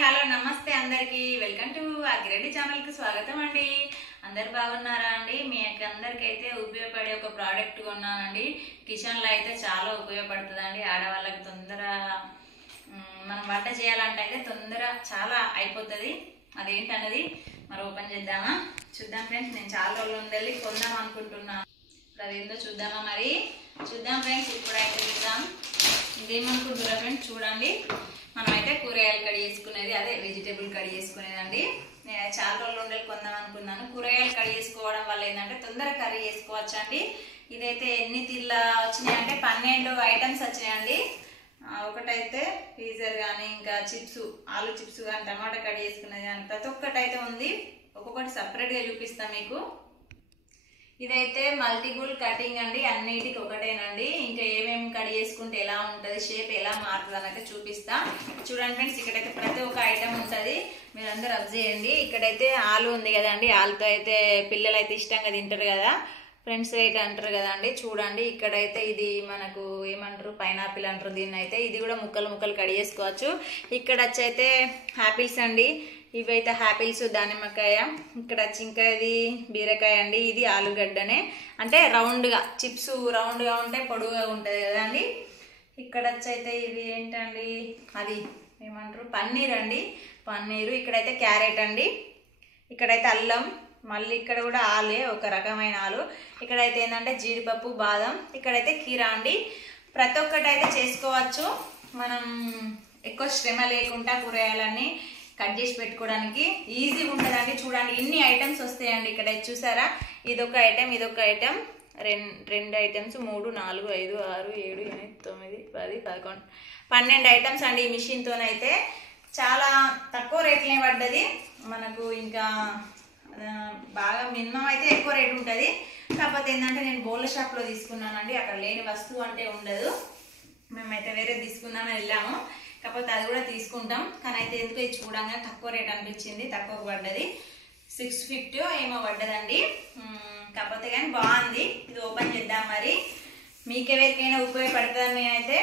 Hello నమస్తే అందరికి welcome to అగ్రెడ్డి channel కి స్వాగతం అండి. అందరు బాగున్నారా అండి? మీ అందరికి అయితే ఉపయోగపడే ఒక ప్రోడక్ట్ కొన్నానండి. కిచెన్ లో అయితే చాలా ఉపయోగపడుతుందండి. ఆడవాళ్ళకి తొందర మనం వంట చేయాలంటే అయితే తొందర చాలా అయిపోతుంది. అదేంటన్నది మరి ఓపెన్ చేద్దామా, చూద్దాం ఫ్రెండ్స్. నేను చాలా రోజులు ఉండాలి కొందాం అనుకుంటున్నాను. అదేందో చూద్దామా, మరి చూద్దాం ఫ్రెండ్స్. ఇప్పుడైతే చూద్దాం. ఇదేమనుకుంటున్నా ఫ్రెండ్స్, చూడండి. మనమైతే కూరగాయలు కడి చేసుకునేది, అదే వెజిటేబుల్ కడి చేసుకునేదండి. నేను చాలా రోజులు ఉండాలి కొందాం అనుకున్నాను. కూరగాయలు కడి చేసుకోవడం వల్ల ఏంటంటే తొందర కర్రీ చేసుకోవచ్చు అండి. ఇదైతే ఎన్ని తీర్లా వచ్చినాయంటే 12 ఐటమ్స్ వచ్చినాయండి. ఒకటైతే పీజర్ కానీ, ఇంకా చిప్స్, ఆలు చిప్స్ కానీ, టమాటా కడి చేసుకునేది కానీ ప్రతి ఒక్కటి అయితే ఉంది. ఒక్కొక్కటి సపరేట్గా చూపిస్తాను మీకు. ఇదైతే మల్టిపుల్ కటింగ్ అండి, అన్నిటికి ఒకటేనండి. ఇంకా ఏమేమి కట్ చేసుకుంటే ఎలా ఉంటుంది, షేప్ ఎలా మారుతుంది అన్నట్టు చూపిస్తా. చూడండి ఫ్రెండ్స్, ఇక్కడైతే ప్రతి ఒక్క ఐటమ్ ఉంటుంది. మీరందరూ అబ్జర్వ్ చేయండి. ఇక్కడైతే ఆలు ఉంది కదండి, ఆలుతో అయితే పిల్లలు అయితే ఇష్టంగా తింటారు కదా, ఫ్రెండ్స్ అయితే అంటారు కదా అండి. చూడండి, ఇక్కడైతే ఇది మనకు ఏమంటారు, పైనాపిల్ అంటారు దీన్ని. అయితే ఇది కూడా ముక్కలు ముక్కలు కట్ చేసుకోవచ్చు. ఇక్కడ వచ్చి అయితే యాపిల్స్ అండి, ఇవైతే యాపిల్స్, దానిమ్మకాయ. ఇక్కడ వచ్చి ఇంకా ఇది బీరకాయ అండి, ఇది ఆలుగడ్డనే, అంటే రౌండ్గా చిప్స్ రౌండ్గా ఉంటే పొడుగుగా ఉంటుంది కదా అండి. ఇక్కడ వచ్చి అయితే ఇవి ఏంటండి, అది ఏమంటారు, పన్నీర్ అండి, పన్నీరు. ఇక్కడైతే క్యారెట్ అండి, ఇక్కడైతే అల్లం, మళ్ళీ ఇక్కడ కూడా ఆలే, ఒక రకమైన ఆలు. ఇక్కడైతే ఏంటంటే జీడిపప్పు, బాదం. ఇక్కడైతే కీరా అండి. ప్రతి ఒక్కటి అయితే చేసుకోవచ్చు. మనం ఎక్కువ శ్రమ లేకుండా కూరగాయలన్నీ కట్ చేసి పెట్టుకోవడానికి ఈజీగా ఉంటుందండి. చూడండి, ఇన్ని ఐటమ్స్ వస్తాయండి. ఇక్కడ చూసారా, ఇదొక ఐటెం, ఇదొక ఐటెం, రెండు ఐటమ్స్, 3, 4, 5, 6, 7, 8, 9, 10, 11, 12 ఐటమ్స్ అండి. ఈ మిషన్తోనైతే చాలా తక్కువ రేట్లే పడ్డది మనకు. ఇంకా బాగా మినిమం అయితే ఎక్కువ రేట్ ఉంటుంది. కాకపోతే ఏంటంటే నేను బోళ్ళ షాప్లో తీసుకున్నానండి. అక్కడ లేని వస్తువు అంటే ఉండదు. మేమైతే వేరే తీసుకుందామని వెళ్ళాము, కాకపోతే అది కూడా తీసుకుంటాం. కానీ అయితే ఎందుకు ఇది చూడంగా తక్కువ రేట్ అనిపించింది, తక్కువ పడ్డది. 650 ఏమో పడ్డదండి. కాకపోతే కానీ బాగుంది. ఇది ఓపెన్ చేద్దాం. మరి మీకెవరికైనా ఉపయోగపడుతుందని నేనైతే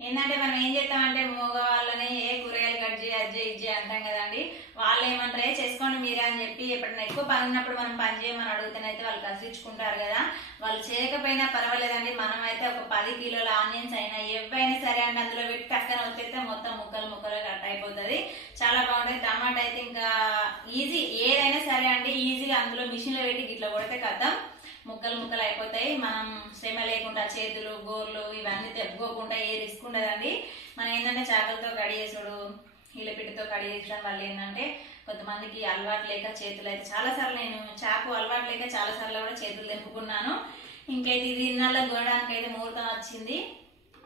ఏంటంటే, మనం ఏం చేస్తామంటే మగవాళ్ళని కూరగాయలు కట్ చేయి, అజ్జే ఇజ్జే అంటాం కదండి. వాళ్ళు ఏమంటారు, చేసుకోండి మీరే అని చెప్పి ఎప్పుడైనా ఎక్కువ పని ఉన్నప్పుడు మనం పని చేయమని అడుగుతానైతే వాళ్ళు కసిరించుకుంటారు కదా. వాళ్ళు చేయకపోయినా పర్వాలేదండి. మనం అయితే ఒక 10 కిలోల ఆనియన్స్ అయినా ఏవైనా సరే అండి అందులో పెట్టి పక్కన వచ్చేస్తే మొత్తం ముక్కలు ముక్కలు కట్ అయిపోతుంది. చాలా బాగుంటుంది. టమాటా అయితే ఇంకా ఈజీ, ఏదైనా సరే అండి ఈజీగా అందులో మిషన్లో పెట్టి ఇట్లా కొడితే కథం ముక్కలు ముక్కలు అయిపోతాయి. మనం శ్రమ లేకుండా చేతులు గోర్లు ఇవన్నీ తెప్పుకోకుండా ఏ రిస్క్ ఉండదండి. మనం ఏంటంటే చేపలతో కడి చేసుడు, ఇలపిటితో కడి చేసడం వల్ల ఏంటంటే కొంతమందికి అలవాటు లేక చేతులు అయితే చాలాసార్లు, నేను చేప అలవాటు లేక చాలాసార్లు కూడా చేతులు తెంపుకున్నాను. ఇంకైతే ఇది ఇన్నాళ్ళ కొనడానికి అయితే ముహూర్తం వచ్చింది.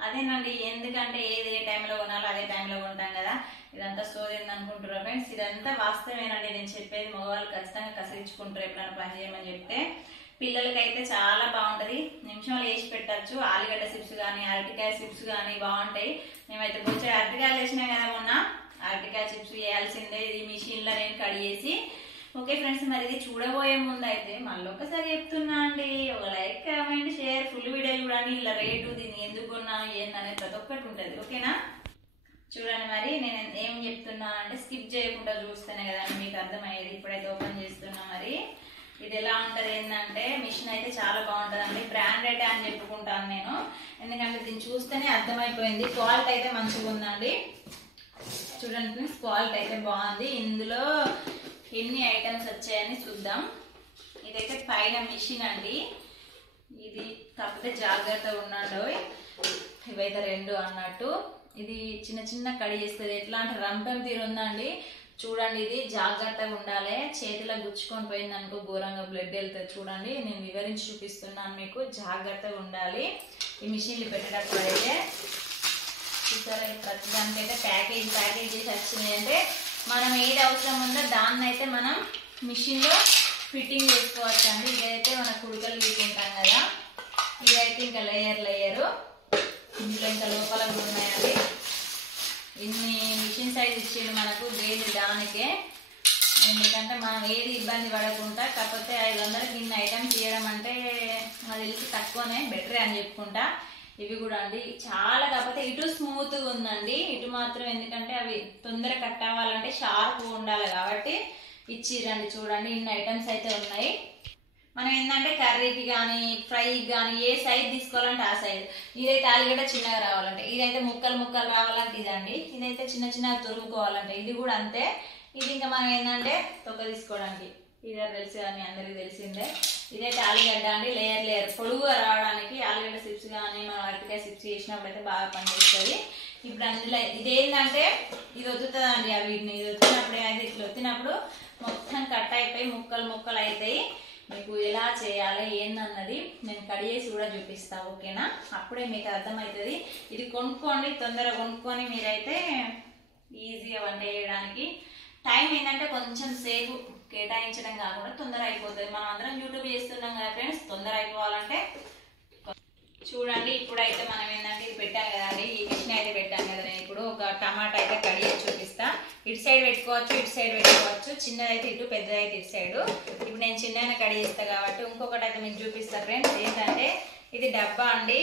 అదేనండి, ఎందుకంటే ఏది ఏ టైంలో కొనాలో అదే టైంలో కొంటాం కదా. ఇదంతా సోదింది అనుకుంటారు ఫ్రెండ్స్, ఇదంతా వాస్తవేనండి. నేను చెప్పేది మగవాళ్ళు ఖచ్చితంగా కసిరించుకుంటారు ఎప్పుడైనా పని చేయమని చెప్తే. పిల్లలకైతే చాలా బాగుంటుంది, నిమిషంలో వేసి పెట్టచ్చు. ఆలుగడ్డ చిప్స్ కానీ, అరటికాయ చిప్స్ కానీ బాగుంటాయి. మేమైతే కొంచెం అరటికాయలు వేసినాం కదా మొన్న, అరటికాయ చిప్స్ వేయాల్సిందే. ఇది మిషన్లో నేను కడి చేసి. ఓకే ఫ్రెండ్స్, మరి ఇది చూడబోయే ముందు అయితే మళ్ళీ ఒకసారి చెప్తున్నా అండి, ఒక like, comment, share, full video చూడండి. ఇలా రేటు, దీన్ని ఎందుకు కొన్నాను ఏందనేది ప్రతి ఒక్కటి ఉంటుంది. ఓకేనా? చూడండి, మరి నేను ఏం చెప్తున్నా అంటే స్కిప్ చేయకుండా చూస్తేనే కదండి మీకు అర్థమయ్యేది. ఇప్పుడైతే ఓపెన్ చేస్తున్నా. మరి ఇది ఎలా ఉంటుంది ఏంటంటే, మిషన్ అయితే చాలా బాగుంటుందండి. బ్రాండెడ్ అని చెప్పుకుంటాను నేను, ఎందుకంటే దీన్ని చూస్తేనే అర్థమైపోయింది. క్వాలిటీ అయితే మంచిగా ఉందండి. చూడండి ఫ్రెండ్స్, క్వాలిటీ అయితే బాగుంది. ఇందులో ఎన్ని ఐటమ్స్ వచ్చాయని చూద్దాం. ఇదైతే పైన మిషన్ అండి. ఇది కాకపోతే జాగ్రత్తగా ఉన్నాడు. ఇవైతే 2 అన్నట్టు. ఇది చిన్న చిన్న కడి చేస్తుంది. ఎట్లా అంటే రంపం తీరు ఉందండి. చూడండి, ఇది జాగ్రత్తగా ఉండాలి. చేతిలో గుచ్చుకొని పోయింది అనుకో ఘోరంగా బ్లడ్ వెళ్తుంది. చూడండి, నేను వివరించి చూపిస్తున్నాను మీకు. జాగ్రత్తగా ఉండాలి ఈ మిషన్లు పెట్టేటప్పుడు. అయితే చూసారా, ప్రతి దానికైతే ప్యాకేజ్ చేసి వచ్చినాయి. అంటే మనం ఏది అవసరం ఉందో దాన్ని అయితే మనం మిషన్లో ఫిట్టింగ్ చేసుకోవచ్చు అండి. ఇదైతే మన కుడుకలు తీసుకుంటాం కదా, ఇదైతే ఇంకా లేయరు. ఇందులో ఇంకా లోపల కూడా ఉన్నాయండి. ఇన్ని మిషన్ సైజ్ ఇచ్చేది మనకు దేని దానికే, ఎందుకంటే మనం ఏది ఇబ్బంది పడకుండా. కాకపోతే 500కి ఇన్ని ఐటమ్స్ చేయడం అంటే అది తెలిసి తక్కువనే, బెటరే అని చెప్పుకుంటా. ఇవి కూడా అండి చాలా, కాకపోతే ఇటు స్మూత్ గా ఉందండి, ఇటు మాత్రం ఎందుకంటే అవి తొందర కట్ అవ్వాలంటే షార్ప్ ఉండాలి కాబట్టి ఇచ్చిరండి. చూడండి ఇన్ని ఐటమ్స్ అయితే ఉన్నాయి. మనం ఏంటంటే కర్రీకి కానీ ఫ్రైకి కానీ ఏ సైజ్ తీసుకోవాలంటే ఆ సైజ్. ఇదైతే ఆలుగడ్డ చిన్నగా రావాలంటే, ఇదైతే ముక్కలు ముక్కలు రావాలంటే ఇదండి, ఇదైతే చిన్న చిన్నగా తురుముకోవాలంటే ఇది కూడా అంతే. ఇది ఇంకా మనం ఏంటంటే తొక్క తీసుకోవడానికి ఇది తెలుసు కానీ అందరికి తెలిసిందే. ఇదైతే ఆలుగడ్డ అండి, లేయర్ లేయర్ పొడుగుగా రావడానికి ఆలుగడ్డ చిప్స్ కానీ మనం అరటికాయ చిప్స్ చేసినప్పుడు అయితే బాగా పనిచేస్తుంది. ఇప్పుడు అందులో ఇదేంటంటే ఇది వద్దుతుందండి, వీటిని ఇది వచ్చినప్పుడు అయితే ఇట్లా వచ్చినప్పుడు మొత్తం కట్ అయిపోయి ముక్కలు ముక్కలు అవుతాయి. మీకు ఎలా చేయాలి ఏందన్నది నేను కట్ చేసి కూడా చూపిస్తా, ఓకేనా? అప్పుడే మీకు అర్థమవుతుంది. ఇది కొనుక్కోండి, తొందరగా కొనుక్కొని మీరైతే ఈజీగా వంట చేయడానికి. టైం ఏంటంటే కొంచెం సేపు కేటాయించడం కాకుండా తొందర అయిపోతుంది. మనం అందరం యూట్యూబ్ చేస్తున్నాం కదా ఫ్రెండ్స్, తొందర అయిపోవాలంటే చూడండి. ఇప్పుడైతే మనం ఏంటంటే ఇది పెట్టాను కదండి, ఈ మిషన్ అయితే పెట్టాను కదా. నేను ఇప్పుడు ఒక టమాటా అయితే కట్ చేసి చూపిస్తా. ఇటు సైడ్ పెట్టుకోవచ్చు, ఇటు సైడ్ పెట్టుకోవచ్చు. చిన్నదైతే ఇటు, పెద్దదైతే ఇటు సైడ్. ఇప్పుడు నేను చిన్నగా కట్ చేస్తా కాబట్టి ఇంకొకటి అయితే మీకు చూపిస్తా ఫ్రెండ్స్. ఏంటంటే ఇది డబ్బా అండి,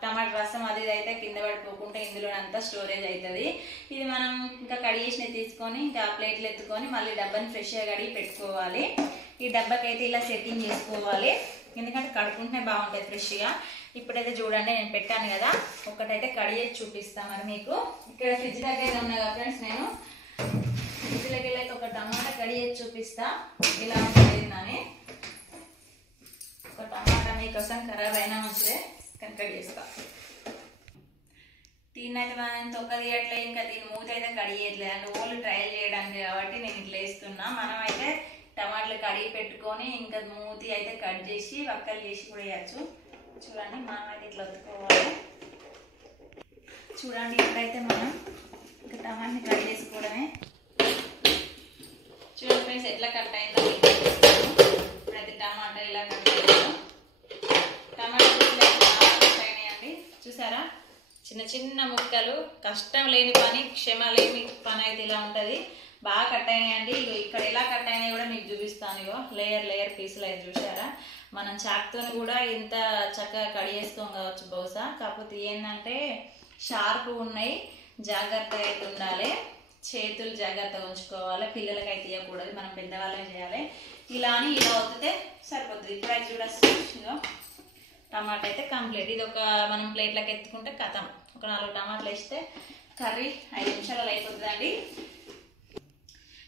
టమాటా రసం అది అయితే కింద పడిపోకుండా ఇందులో అంతా స్టోరేజ్ అవుతుంది. ఇది మనం ఇంకా కట్ చేసినవి తీసుకొని ఇంకా ప్లేట్లు ఎత్తుకొని మళ్ళీ డబ్బాని ఫ్రెష్గా కడిగి పెట్టుకోవాలి. ఈ డబ్బాకి అయితే ఇలా సెట్టింగ్ చేసుకోవాలి, ఎందుకంటే కడుక్కుంటేనే బాగుంటుంది ఫ్రెష్గా. ఇప్పుడైతే చూడండి నేను పెట్టాను కదా, ఒకటైతే కట్ చేసి చూపిస్తా. మరి మీకు ఇక్కడ ఫ్రిడ్జ్ దగ్గర ఉన్నా కదా ఫ్రెండ్స్, నేను ఫ్రిడ్జ్లోకి వెళ్ళి ఒక టమాటా కట్ చేసి చూపిస్తా ఇలా ఉంటుంది అని. ఒక టమాటా మీకోసం ఖరాబ్ అయినా మంచిదే కానీ కట్ చేస్తా. దీన్నైతే మనం తొక్క తీయట్లేదు, ఇంకా దీని మూత అయితే కట్ చేయట్లేదు అంటే ఓన్లీ ట్రయల్ చేయడానికి కాబట్టి నేను ఇట్లా వేస్తున్నా. మనం అయితే టమాటాలు కడిగి పెట్టుకొని ఇంకా మూతి అయితే కట్ చేసి వక్కలు చేసి కూడా వేయచ్చు. చూడండి మనం అయితే ఇట్లా ఒత్తుకోవాలి. చూడండి ఇప్పుడైతే మనం ఇంకా టమాటాని కట్ చేసుకోవడమే. చూడండి ఫ్రెండ్స్ ఎట్లా కట్ అయిందో. ఇప్పుడైతే టమాటా ఇలా కట్ చేయాలి. టమాటాలు చాలా కట్ అయినాయండి, చూసారా? చిన్న చిన్న ముక్కలు, కష్టం లేని పని, శ్రమ లేని పని అయితే ఇలా ఉంటుంది. బాగా కట్ అయినాయండి. ఇక్కడ ఎలా కట్ అయినాయి కూడా మీకు చూపిస్తాను. ఇగో లేయర్ లేయర్ పీసులు అయితే చూసారా? మనం చాక్తో కూడా ఇంత చక్కగా కట్ చేసుకోం కావచ్చు బహుశా, కాకపోతే ఏంటంటే షార్ప్ ఉన్నాయి. జాగ్రత్త అయితే ఉండాలి, చేతులు జాగ్రత్తగా ఉంచుకోవాలి. పిల్లలకి అయితే ఇవ్వకూడదు, మనం పెద్దవాళ్ళే చేయాలి. ఇలా అని ఇలా వద్దితే సరిపోతుంది. ఇప్పుడైతే చూడొచ్చు టమాటా అయితే కంప్లీట్. ఇది ఒక మనం ప్లేట్లోకి ఎత్తుకుంటే కథం. ఒక 4 టమాటాలు వేస్తే కర్రీ 5 నిమిషాలలో అయిపోతుందండి.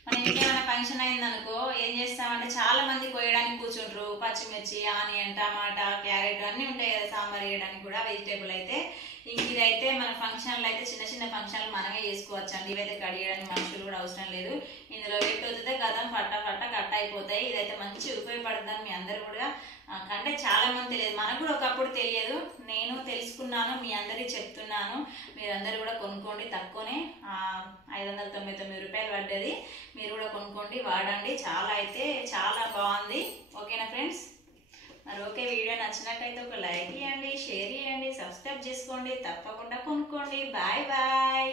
మన ఇంకేమైనా ఫంక్షన్ అయిందనుకో ఏం చేస్తామంటే చాలా మంది కోయడానికి కూర్చుంటారు. పచ్చిమిర్చి, ఆనియన్, టమాటా, క్యారెట్ అన్నీ ఉంటాయి కదా సాంబార్ వేయడానికి కూడా వెజిటేబుల్ అయితే. ఇంక ఇదైతే మన ఫంక్షన్లు అయితే చిన్న చిన్న ఫంక్షన్లు మనమే చేసుకోవచ్చు అండి. ఇవైతే కట్ చేయడానికి మనుషులు కూడా అవసరం లేదు. ఇందులో పెట్టి వదిలితే గదం పట్ట పట్ట కట్ అయిపోతాయి. ఇదైతే మంచి ఉపయోగపడుతుందని మీ అందరూ కూడా అంటే చాలా మంది తెలియదు, మనకు కూడా ఒకప్పుడు తెలియదు. నేను తెలుసుకున్నాను, మీ అందరికీ చెప్తున్నాను. మీరందరూ కూడా కొనుక్కోండి, తక్కువనే 599 రూపాయలు పడ్డది. మీరు కూడా కొనుక్కోండి, వాడండి. చాలా అయితే చాలా బాగుంది, ఓకేనా ఫ్రెండ్స్? మరి ఓకే, వీడియో నచ్చినట్టయితే ఒక లైక్ ఇవ్వండి, షేర్ చేయండి, సబ్స్క్రైబ్ చేసుకోండి, తప్పకుండా కొనుక్కోండి. Bye bye.